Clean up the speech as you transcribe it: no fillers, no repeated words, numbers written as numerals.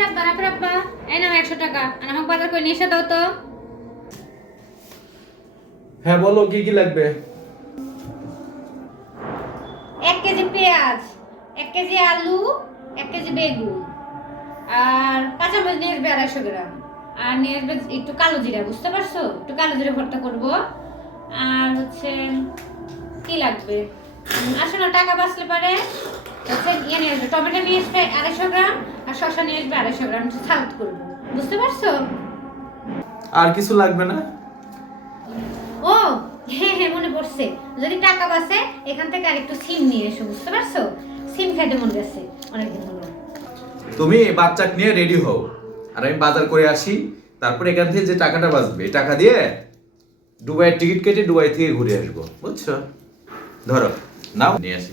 রাব্বা এই নাও 100 টাকা আর আমাকে বাজার করে নিয়ে এসে দাও তো। হ্যাঁ বলো কি কি লাগবে? 1 কেজি পেঁয়াজ, 1 কেজি আলু, 1 কেজি বেগুন আর কাঁচামরিচ নিয়ে আসবে 250 গ্রাম। আর নিয়ে আসবে একটু কালো জিরা, বুঝতে পারছো? একটু কালো জিরা ভর্তা করব। আর হচ্ছে কি লাগবে আসো না, টাকা বাঁচলে পারে হচ্ছে ইয়ে নিয়ে আসবে, টমেটো নিয়ে আসবে 250 গ্রাম আর শসা নিয়ে আসবে 250 গ্রাম, সালাদ করবো, বুঝতে পারছো? আর কিছু লাগবে না? ও হ্যাঁ হ্যাঁ মনে পড়ছে, যদি টাকা বাঁচে এখান থেকে আরেকটু সিম নিয়ে এসো, বুঝতে পারছো? সিম খাইতে মন গেছে অনেকদিন হলো। তুমি বাচ্চাকে নিয়ে রেডি হও, আর আমি বাজার করে আসি। তারপর এখান থেকে যে টাকাটা বাঁচবে এই টাকা দিয়ে দুবাইয়ের টিকিট কেটে দুবাই থেকে ঘুরে আসবো, বুঝছো? ধরো, নাও নিয়ে আসি।